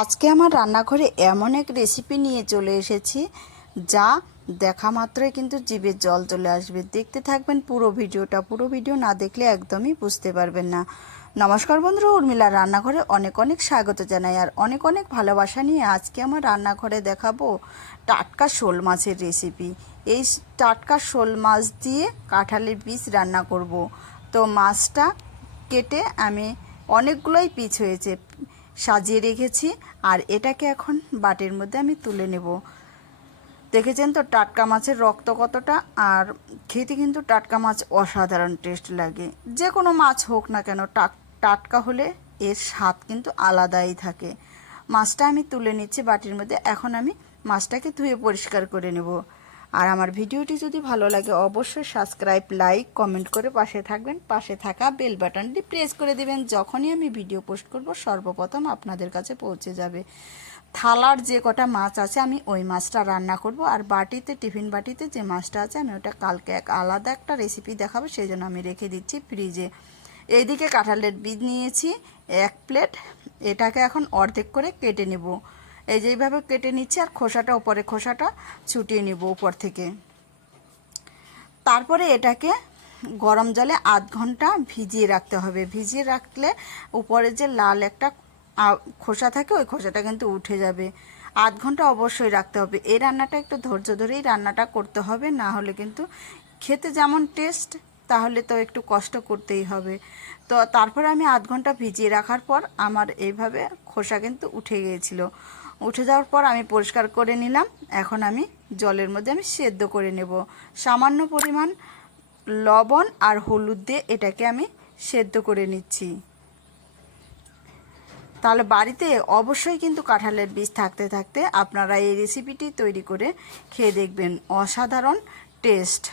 আজকে আমার রান্নাঘরে এমন এক রেসিপি নিয়ে চলে এসেছি, যা দেখা মাত্রই কিন্তু জিভের জল চলে আসবে। দেখতে থাকবেন পুরো ভিডিওটা। পুরো ভিডিও না দেখলে একদমই বুঝতে পারবেন না। নমস্কার বন্ধুরা, উর্মিলা রান্নাঘরে অনেক অনেক স্বাগত জানাই, আর অনেক অনেক ভালোবাসা নিয়ে আজকে আমার রান্নাঘরে দেখাবো টাটকা শোল মাছের রেসিপি এই টাটকা শোল মাছ দিয়ে কাঁঠালের বীজ রান্না করব। তো মাছটা কেটে আমি অনেকগুলোই পিচ হয়েছে। সাজিয়ে রেখেছি আর এটাকে এখন বাটির মধ্যে আমি তুলে নেব। দেখেছেন তো টাটকা মাছের রক্ত কতটা? আর খেতে কিন্তু টাটকা মাছ অসাধারণ টেস্ট লাগে। যে কোনো মাছ হোক না কেন, টাক- টাটকা হলে এর স্বাদ কিন্তু আলাদাই থাকে। মাছটা আমি তুলে নিচ্ছি বাটির মধ্যে। এখন আমি মাছটাকে ধুয়ে পরিষ্কার করে নেব। আর আমার ভিডিওটি যদি ভালো লাগে, অবশ্যই সাবস্ক্রাইব লাইক কমেন্ট করে পাশে থাকবেন। পাশে থাকা বেল বাটনটি প্রেস করে দেবেন। যখনই আমি ভিডিও পোস্ট করব, সর্বপ্রথম আপনাদের কাছে পৌঁছে যাবে। থালার যে কটা মাছ আছে, আমি ওই মাছটা রান্না করব। আর বাটিতে, টিফিন বাটিতে যে মাছটা আছে, আমি ওটা কালকে এক আলাদা একটা রেসিপি দেখাবো, সেই জন্য আমি রেখে দিচ্ছি ফ্রিজে এইদিকে কাঁঠালের বীজ নিয়েছি, এক প্লেট এটাকে এখন অর্ধেক করে কেটে নেব। এই যে এইভাবে কেটে নিচ্ছি আর খোসাটা উপরে খোসাটা ছুটিয়ে নেব উপর থেকে। তারপরে এটাকে গরম জলে আধ ঘণ্টা ভিজিয়ে রাখতে হবে। ভিজিয়ে রাখলে উপরে যে লাল একটা খোসা থাকে, ওই খোসাটা কিন্তু উঠে যাবে। আধ ঘণ্টা অবশ্যই রাখতে হবে। এই রান্নাটা একটু ধৈর্য ধরেই রান্নাটা করতে হবে, না হলে কিন্তু খেতে যেমন টেস্ট, তাহলে তো একটু কষ্ট করতেই হবে। তো তারপরে আমি আধ ঘণ্টা ভিজিয়ে রাখার পর আমার এইভাবে খোসা কিন্তু উঠে গিয়েছিল। উঠে যাওয়ার পর আমি পরিষ্কার করে নিলাম। এখন আমি জলের মধ্যে আমি সেদ্ধ করে নেব। সামান্য পরিমাণ লবণ আর হলুদ দিয়ে এটাকে আমি সেদ্ধ করে নিচ্ছি। তাহলে বাড়িতে অবশ্যই কিন্তু কাঁঠালের বীজ থাকতে থাকতে আপনারা এই রেসিপিটি তৈরি করে খেয়ে দেখবেন। অসাধারণ টেস্ট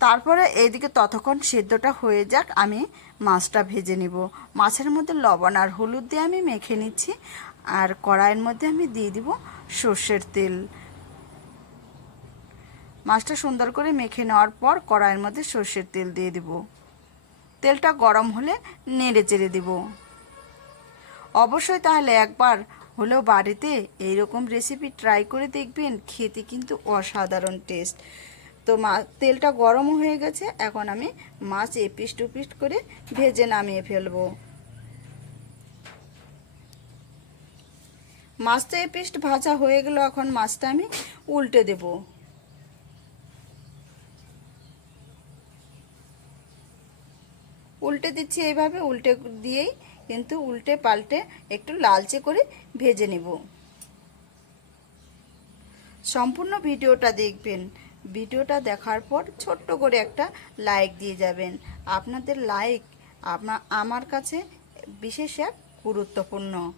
তারপরে এইদিকে ততক্ষণ সেদ্ধটা হয়ে যাক, আমি মাছটা ভেজে নিব। মাছের মধ্যে লবণ আর হলুদ দিয়ে আমি মেখে নিচ্ছি। আর কড়াইয়ের মধ্যে আমি দিয়ে দিব সর্ষের তেল। মাছটা সুন্দর করে মেখে নেওয়ার পর কড়াইয়ের মধ্যে সর্ষের তেল দিয়ে দিব। তেলটা গরম হলে নেড়ে চেড়ে দিব। অবশ্যই তাহলে একবার হলেও বাড়িতে এইরকম রেসিপি ট্রাই করে দেখবেন, খেতে কিন্তু অসাধারণ টেস্ট তো মা, তেলটা গরমও হয়ে গেছে, এখন আমি মাছ এপিস টুপিস করে ভেজে নামিয়ে ফেলব। মাছটা এই পিস্ট ভাজা হয়ে গেল, এখন মাছটা আমি উল্টে দেব। উল্টে দিচ্ছি এইভাবে, উল্টে দিয়েই কিন্তু উল্টে পাল্টে একটু লালচে করে ভেজে নেব। সম্পূর্ণ ভিডিওটা দেখবেন। ভিডিওটা দেখার পর ছোট্ট করে একটা লাইক দিয়ে যাবেন। আপনাদের লাইক আমা- আমার কাছে বিশেষ এক গুরুত্বপূর্ণ।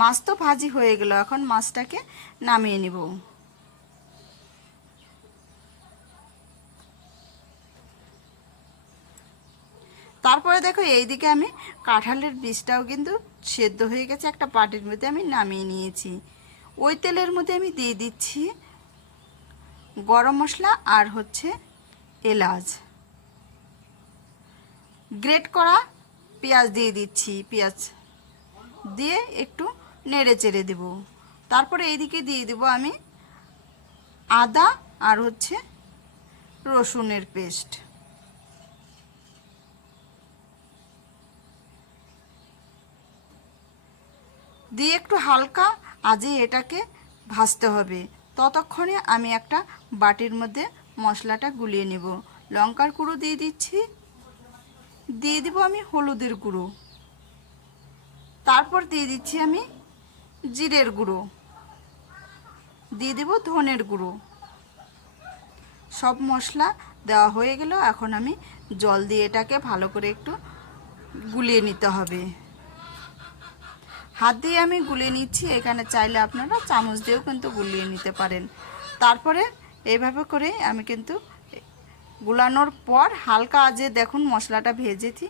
মাছ তো ভাজি হয়ে গেল, এখন মাছটাকে নামিয়ে নিব। তারপরে দেখো, এইদিকে আমি কাঁঠালের বীজটাও কিন্তু সেদ্ধ হয়ে গেছে, একটা পাটির মধ্যে আমি নামিয়ে নিয়েছি। ওই তেলের মধ্যে আমি দিয়ে দিচ্ছি গরম মশলা আর হচ্ছে এলাচ। গ্রেট করা পেঁয়াজ দিয়ে দিচ্ছি, পেঁয়াজ দিয়ে একটু নেড়ে চেড়ে দেব। তারপরে এইদিকে দিয়ে দেব আমি আদা আর হচ্ছে রসুনের পেস্ট। দিয়ে একটু হালকা আজই এটাকে ভাজতে হবে। ততক্ষণে আমি একটা বাটির মধ্যে মশলাটা গুলিয়ে নেব। লঙ্কার গুঁড়ো দিয়ে দিচ্ছি। দিয়ে দেবো আমি হলুদের গুঁড়ো। তারপর দিয়ে দিচ্ছি আমি জিরের গুঁড়ো। দিয়ে দেবো ধনের গুঁড়ো। সব মশলা দেওয়া হয়ে গেল এখন আমি জল দিয়ে এটাকে ভালো করে একটু গুলিয়ে নিতে হবে। হাত দিয়ে আমি গুলিয়ে নিচ্ছি, এখানে চাইলে আপনারা চামচ দিয়েও কিন্তু গুলিয়ে নিতে পারেন। তারপরে এইভাবে করে আমি কিন্তু গুলানোর পর হালকা আজে দেখুন মশলাটা ভেজেছি,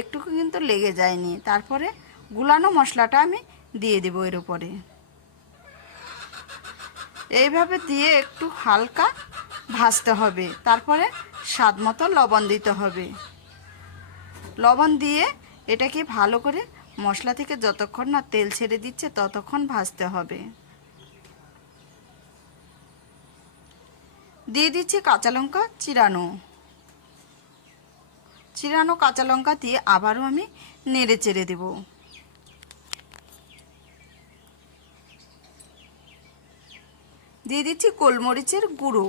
একটুকু কিন্তু লেগে যায়নি। তারপরে গুলানো মশলাটা আমি দিয়ে দেবো এর উপরে। এইভাবে দিয়ে একটু হালকা ভাজতে হবে। তারপরে স্বাদ মতো লবণ দিতে হবে। লবণ দিয়ে এটাকে ভালো করে মশলা থেকে যতক্ষণ না তেল ছেড়ে দিচ্ছে ততক্ষণ ভাজতে হবে। দিয়ে দিচ্ছি কাঁচা লঙ্কা চিরানো চিরানো কাঁচা লঙ্কা দিয়ে আবারও আমি নেড়ে চেড়ে দেব। দিয়ে দিচ্ছি গোলমরিচের গুঁড়ো।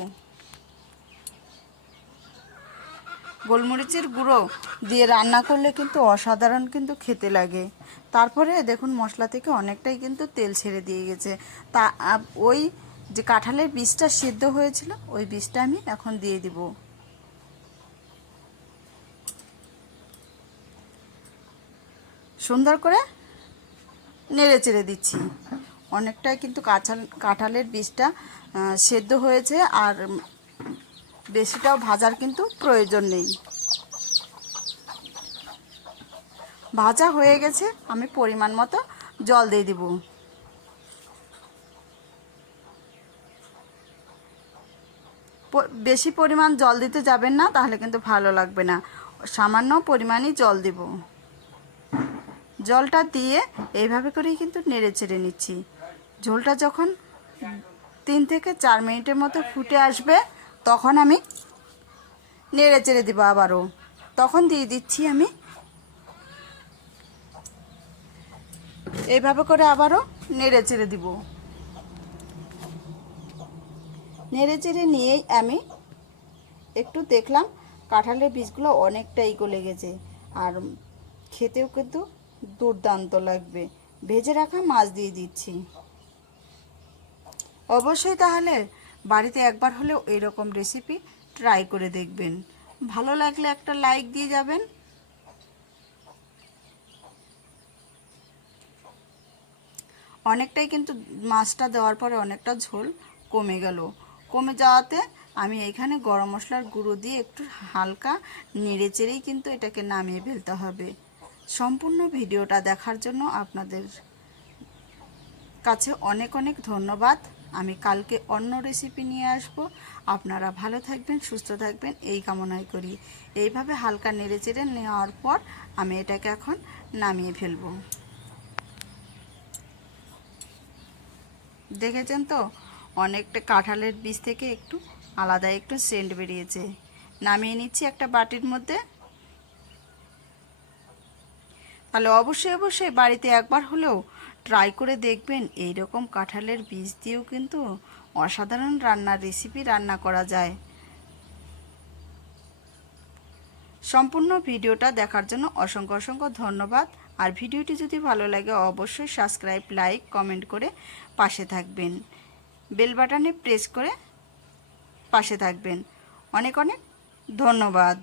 গোলমরিচের গুঁড়ো দিয়ে রান্না করলে কিন্তু অসাধারণ কিন্তু খেতে লাগে। তারপরে দেখুন মশলা থেকে অনেকটাই কিন্তু তেল ছেড়ে দিয়ে গেছে। তা ওই যে কাঁঠালের বীজটা সিদ্ধ হয়েছিল, ওই বীজটা আমি এখন দিয়ে দিব। সুন্দর করে নেড়ে চেড়ে দিচ্ছি। অনেকটাই কিন্তু কাঁচাল কাঁঠালের বীজটা সেদ্ধ হয়েছে আর বেশিটাও ভাজার কিন্তু প্রয়োজন নেই। ভাজা হয়ে গেছে, আমি পরিমাণ মতো জল দিয়ে দিব। বেশি পরিমাণ জল দিতে যাবেন না, তাহলে কিন্তু ভালো লাগবে না। সামান্য পরিমাণই জল দিব। জলটা দিয়ে এইভাবে করেই কিন্তু নেড়ে চেড়ে নিচ্ছি। ঝোলটা যখন তিন থেকে চার মিনিটের মতো ফুটে আসবে, তখন আমি নেড়ে চেড়ে দেবো আবারও। তখন দিয়ে দিচ্ছি আমি। এইভাবে করে আবারও নেড়ে চেড়ে দিব। নেড়ে চেড়ে নিয়েই আমি একটু দেখলাম কাঁঠালের বীজগুলো অনেকটাই গলে গেছে, আর খেতেও কিন্তু দুর্দান্ত লাগবে। ভেজে রাখা মাছ দিয়ে দিচ্ছি। অবশ্যই তাহলে বাড়িতে একবার হলেও এরকম রেসিপি ট্রাই করে দেখবেন। ভালো লাগলে একটা লাইক দিয়ে যাবেন। অনেকটাই কিন্তু মাছটা দেওয়ার পরে অনেকটা ঝোল কমে গেল। কমে যাওয়াতে আমি এখানে গরম মশলার গুঁড়ো দিয়ে একটু হালকা নেড়ে চেড়েই কিন্তু এটাকে নামিয়ে ফেলতে হবে। সম্পূর্ণ ভিডিওটা দেখার জন্য আপনাদের কাছে অনেক অনেক ধন্যবাদ। আমি কালকে অন্য রেসিপি নিয়ে আসব। আপনারা ভালো থাকবেন, সুস্থ থাকবেন, এই কামনাই করি। এইভাবে হালকা নেড়ে চেড়ে নেওয়ার পর আমি এটাকে এখন নামিয়ে ফেলব। দেখেছেন তো? অনেকটা কাঁঠালের বীজ থেকে একটু আলাদা একটু সেন্ট বেরিয়েছে। নামিয়ে নিচ্ছি একটা বাটির মধ্যে। তাহলে অবশ্যই অবশ্যই বাড়িতে একবার হলেও ট্রাই করে দেখবেন এই রকম কাঁঠালের বীজ দিয়েও কিন্তু অসাধারণ রান্নার রেসিপি রান্না করা যায়। সম্পূর্ণ ভিডিওটা দেখার জন্য অসংখ্য অসংখ্য ধন্যবাদ। আর ভিডিওটি যদি ভালো লাগে, অবশ্যই সাবস্ক্রাইব লাইক কমেন্ট করে পাশে থাকবেন। বেল বাটনে প্রেস করে পাশে থাকবেন। অনেক অনেক ধন্যবাদ।